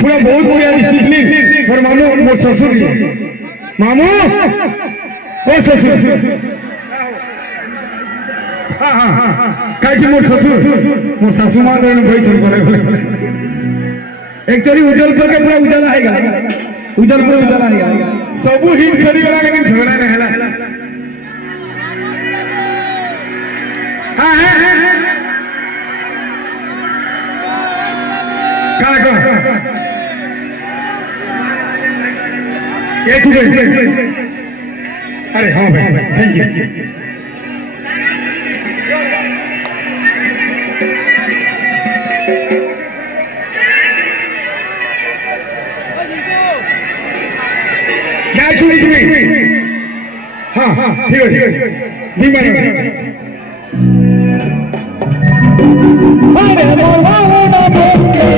पूरा बहुत बढ़िया डिसिप्लिन मोर मामू मोर ससुर मामू ओ ससुर हाँ हाँ कहे मोर ससुर मोर सासू माँ भाई चल एक्चुअली उज्जवल पर के पूरा उजाला आएगा उज्जवल पर उजाला आएगा सब हिट करी गला लेकिन झगड़ा नहीं हला हाँ हाँ कहाँ ये ठीक है अरे हाँ भाई थैंक यू क्या छुरी छुरी हाँ हाँ ठीक है नहीं मानो अरे मोहना बोके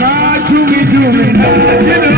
ना झूमी झूमी